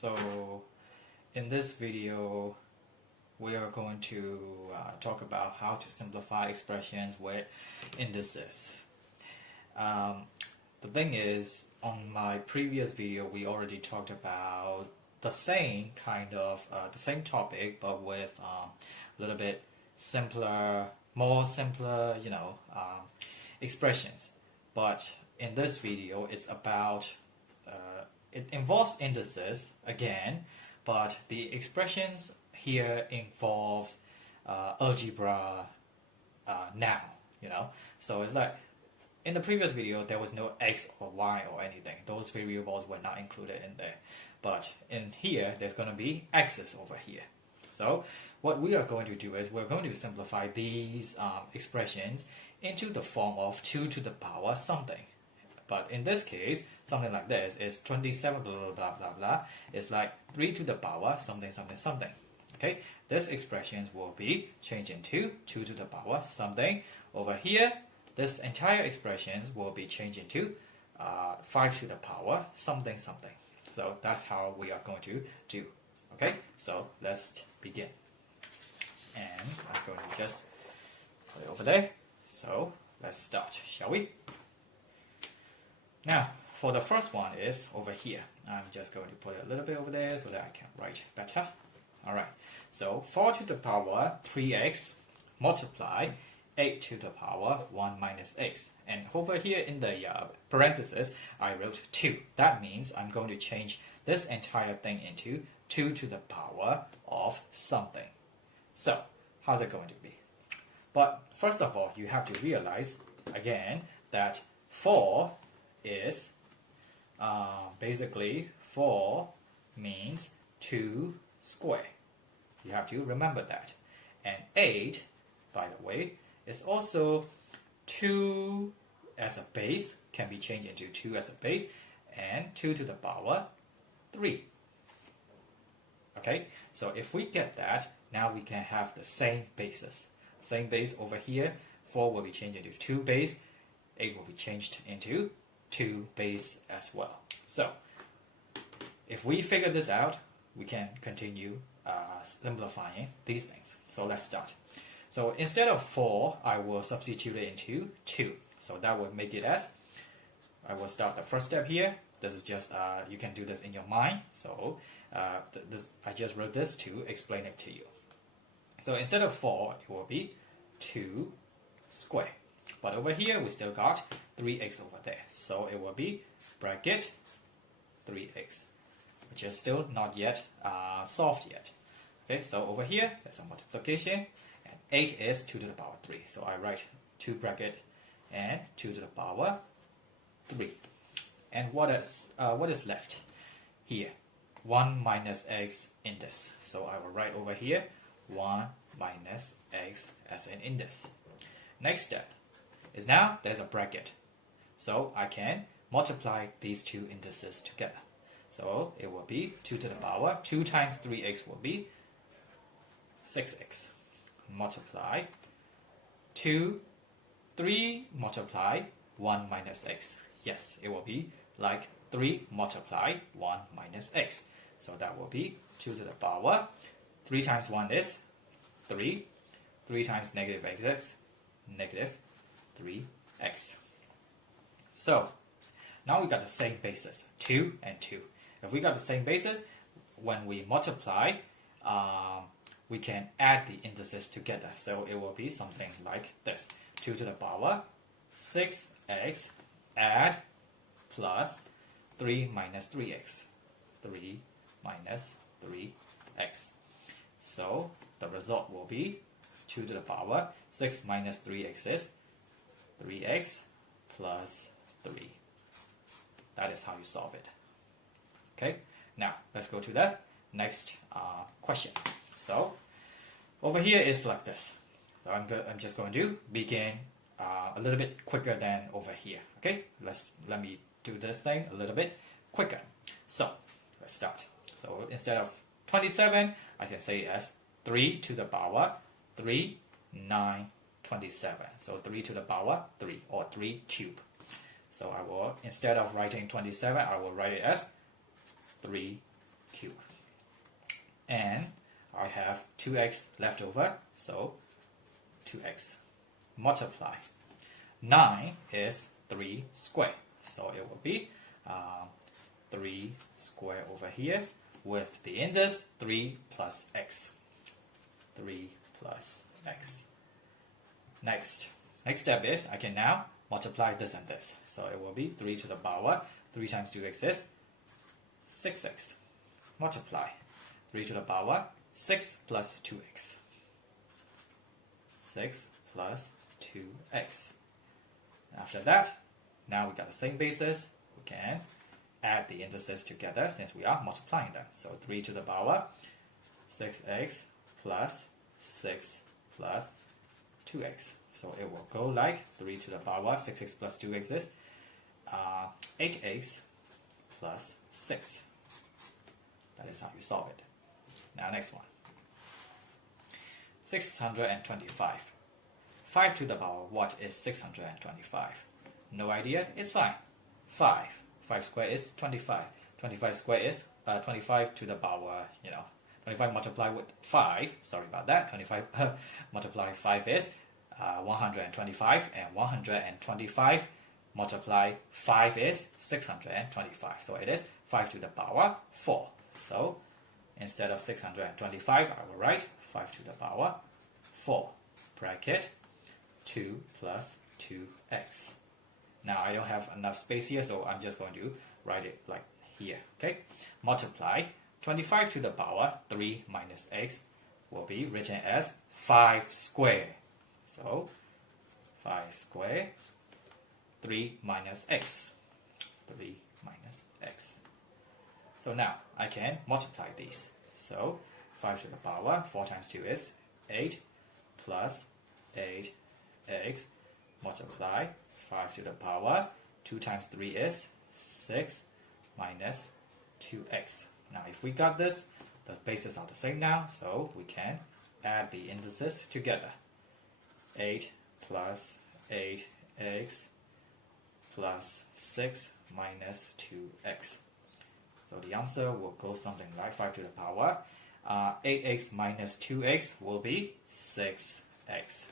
So in this video we are going to talk about how to simplify expressions with indices. The thing is, on my previous video we already talked about the same kind of the same topic, but with a little bit simpler, more simpler, expressions. But in this video it's about it involves indices again, but the expressions here involves algebra now, so it's like in the previous video there was no x or y or anything. Those variables were not included in there, but in here there's going to be x's over here. So what we are going to do is we're going to simplify these expressions into the form of 2 to the power something. But in this case, something like this is 27 blah blah blah blah blah. It's like 3 to the power something something something. Okay, this expression will be changed into 2 to the power something. Over here, this entire expression will be changed into 5 to the power something something. So that's how we are going to do. Okay, so let's begin. And I'm going to just put it over there. So let's start, shall we? Now, for the first one is over here. I'm just going to put it a little bit over there so that I can write better. Alright, so 4 to the power 3x multiply 8 to the power 1 minus x. And over here in the parentheses, I wrote 2. That means I'm going to change this entire thing into 2 to the power of something. So, how's it going to be? But first of all, you have to realize, again, that 4 is basically 4 means 2 square. You have to remember that. And 8, by the way, is also 2 as a base, can be changed into 2 as a base, and 2 to the power 3. Okay, so if we get that, now we can have the same bases. Same base over here, 4 will be changed into 2 base, 8 will be changed into 2 base as well. So if we figure this out, we can continue simplifying these things. So let's start. So instead of 4, I will substitute it into 2. So that will make it as, I will start the first step here. This is just, you can do this in your mind. So I just wrote this to explain it to you. So instead of 4, it will be 2 square. But over here, we still got 3x over there. So it will be bracket 3x, which is still not yet solved yet. Okay, so over here, there's a multiplication, and 8 is 2 to the power 3. So I write 2 bracket and 2 to the power 3. And what is left here? 1 minus x index. So I will write over here 1 minus x as an index. Next step is now there's a bracket. So I can multiply these two indices together. So it will be 2 to the power. 2 times 3x will be 6x. Multiply 3 multiply 1 minus x. Yes, it will be like 3 multiply 1 minus x. So that will be 2 to the power. 3 times 1 is 3. 3 times negative x, negative 3x. So now we got the same basis, 2 and 2. If we got the same basis, when we multiply, we can add the indices together. So it will be something like this. 2 to the power 6x add plus 3 minus 3x. 3 minus 3x. So the result will be 2 to the power 6 minus 3x is 3x plus 3. That is how you solve it. Okay, now let's go to the next question. So over here is like this. So I'm just going to begin a little bit quicker than over here. Okay, let me do this thing a little bit quicker. So let's start. So instead of 27, I can say as 3 to the power 3, 9, 27. So 3 to the power 3, or 3 cubed. So I will, instead of writing 27, I will write it as 3 cube. And I have 2x left over, so 2x. Multiply. 9 is 3 square, so it will be 3 square over here with the index 3 plus x. 3 plus x. Next step is I can now multiply this and this. So it will be 3 to the power 3 times 2x is 6x. Multiply 3 to the power 6 plus 2x. 6 plus 2x. After that, now we got the same basis. We can add the indices together since we are multiplying them. So 3 to the power 6x plus 6 plus 2x. So it will go like 3 to the power 6x plus 2x is 8x plus 6. That is how you solve it. Now next one. 625. 5 to the power, what is 625? No idea? It's fine. 5. 5 square is 25. 25 square is 25 to the power, 25 multiplied with 5. Sorry about that. 25 multiply 5 is 125. And 125 multiply 5 is 625. So it is 5 to the power 4. So instead of 625, I will write 5 to the power 4. Bracket 2 plus 2x. Now I don't have enough space here, so I'm just going to write it like here. Okay. Multiply 25 to the power 3 minus x will be written as 5 square. So 5 square 3 minus x. 3 minus x. So now I can multiply these. So 5 to the power 4 times 2 is 8 plus 8x multiply 5 to the power 2 times 3 is 6 minus 2x. Now if we got this, the bases are the same now, so we can add the indices together. 8 plus 8x plus 6 minus 2x. So the answer will go something like 5 to the power 8x minus 2x will be 6x.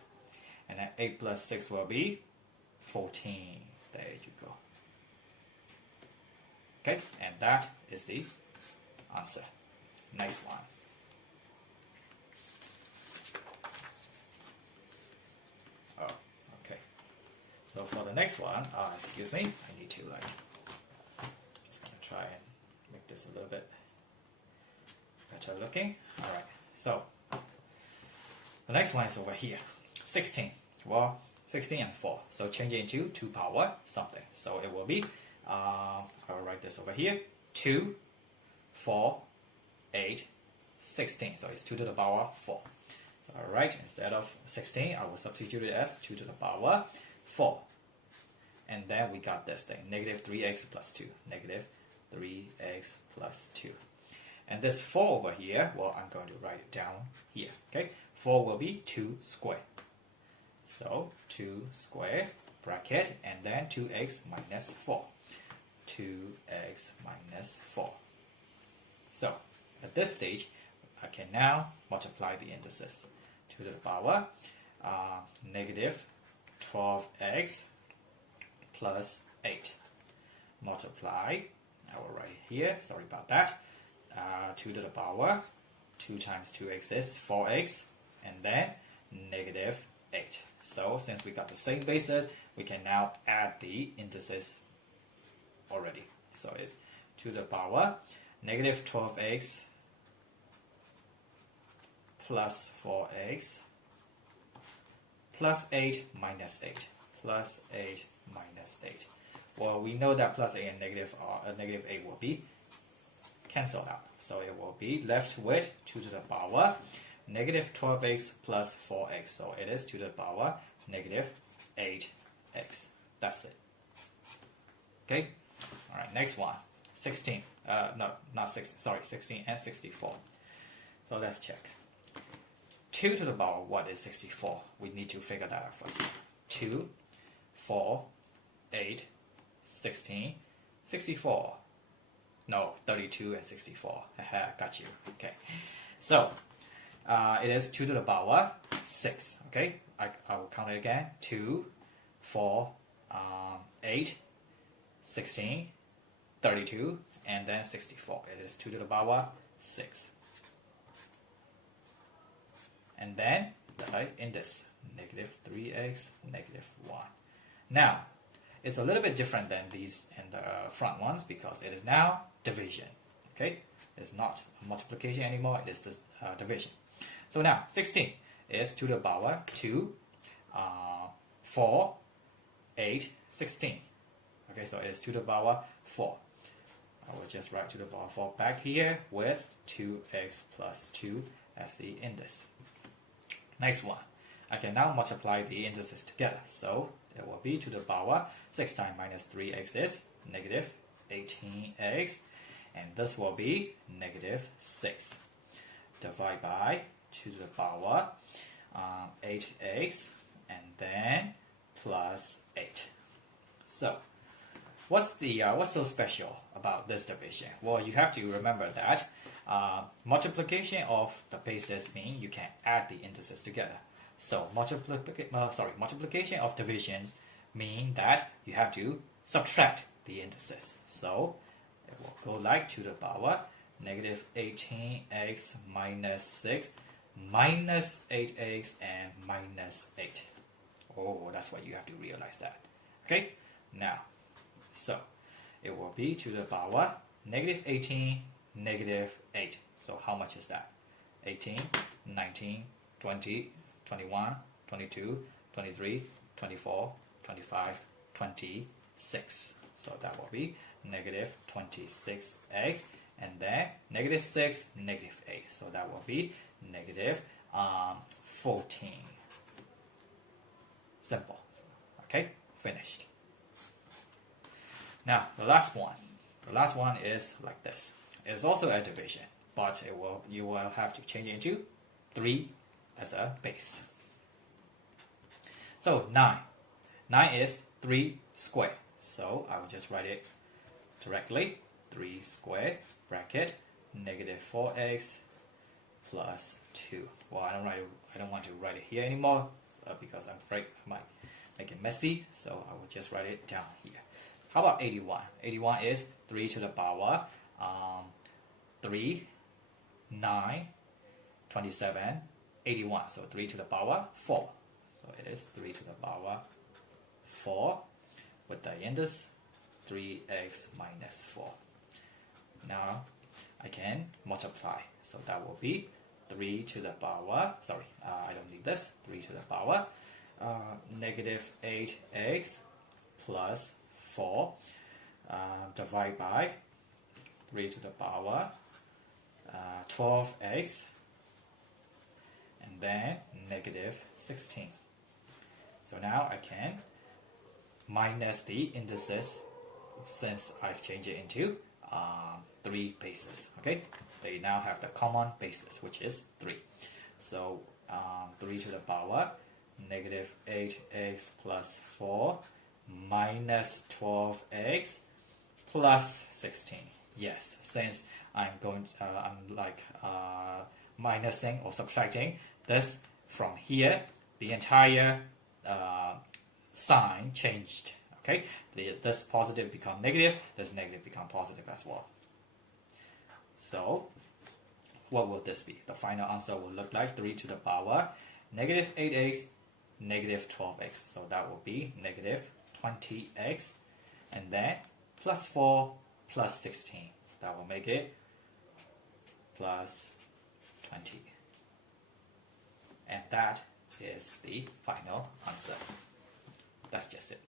And then 8 plus 6 will be 14. There you go. Okay, and that is the answer. Next one. Oh, okay. So for the next one, excuse me, I need to just gonna try and make this a little bit better looking. Alright, so the next one is over here. 16. Well, 16 and 4. So change it into 2 power something. So it will be, I'll write this over here. 2, 4, 8, 16. So it's 2 to the power 4. So alright, instead of 16, I will substitute it as 2 to the power 4. And then we got this thing, negative 3x plus 2. Negative 3x plus 2. And this 4 over here, well, I'm going to write it down here. Okay, 4 will be 2 square. So 2 square bracket and then 2x minus 4. 2x minus 4. So at this stage, I can now multiply the indices. 2 to the power negative 12x plus 8. Multiply, I will write here, sorry about that. 2 to the power 2 times 2x is 4x and then negative 8. So since we got the same basis, we can now add the indices already. So it's 2 to the power negative 12x plus 4x plus 8 minus 8. Plus 8 minus 8. Well, we know that plus 8 and negative 8 will be cancelled out. So it will be left with 2 to the power negative 12x plus 4x. So it is 2 to the power negative 8x. That's it. Okay? Alright, next one. 16. No, not 16. Sorry, 16 and 64. So let's check. 2 to the power, what is 64? We need to figure that out first. 2, 4, 8, 16, 64. No, 32 and 64. Haha, got you. Okay. So, it is 2 to the power 6. Okay. I will count it again. 2, 4, 8, 16, 32, and then 64. It is 2 to the power 6. And then the index, negative 3x, negative 1. Now, it's a little bit different than these in the front ones because it is now division. Okay, it's not multiplication anymore, it is this, division. So now 16 is 2 to the power 2, 4, 8, 16. Okay, so it is 2 to the power 4. I will just write 2 to the power 4 back here with 2x plus 2 as the index. Next one, I can now multiply the indices together. So it will be 2 to the power 6 times minus 3x is negative 18x. And this will be negative 6. Divide by 2 to the power 8x and then plus 8. So what's so special about this division? Well, you have to remember that multiplication of the bases mean you can add the indices together. So multiplication of divisions mean that you have to subtract the indices. So it will go like 2 to the power negative 18x minus 6 minus 8x and minus 8. Oh, that's what you have to realize that. Okay, now, so it will be 2 to the power negative 18, negative 8. So how much is that? 18, 19, 20, 21, 22, 23, 24, 25, 26. So that will be negative 26x, and then negative 6, negative 8. So that will be negative 14. Simple. Okay, finished. Now the last one. The last one is like this. It's also a division, but you will have to change it into 3 as a base. So 9. 9 is 3 squared. So I will just write it directly. 3 squared bracket negative 4x plus 2. Well, I don't want to write it here anymore because I'm afraid I might make it messy. So I will just write it down here. How about 81? 81 is 3 to the power 3, 9, 27, 81. So 3 to the power 4. So it is 3 to the power 4 with the index 3x minus 4. Now I can multiply. So that will be 3 to the power, I don't need this, 3 to the power negative 8x plus 4 divide by 3 to the power 12x and then negative 16. So now I can minus the indices since I've changed it into 3 bases. Okay, they now have the common basis, which is 3. So 3 to the power negative 8x plus 4 minus 12x plus 16. Yes, since I'm minusing or subtracting this from here, the entire sign changed. Okay, this positive become negative, this negative become positive as well. So what will this be? The final answer will look like 3 to the power negative 8x negative 12x. So that will be negative 20x and then plus 4 plus 16. That will make it plus 20. And that is the final answer. That's just it.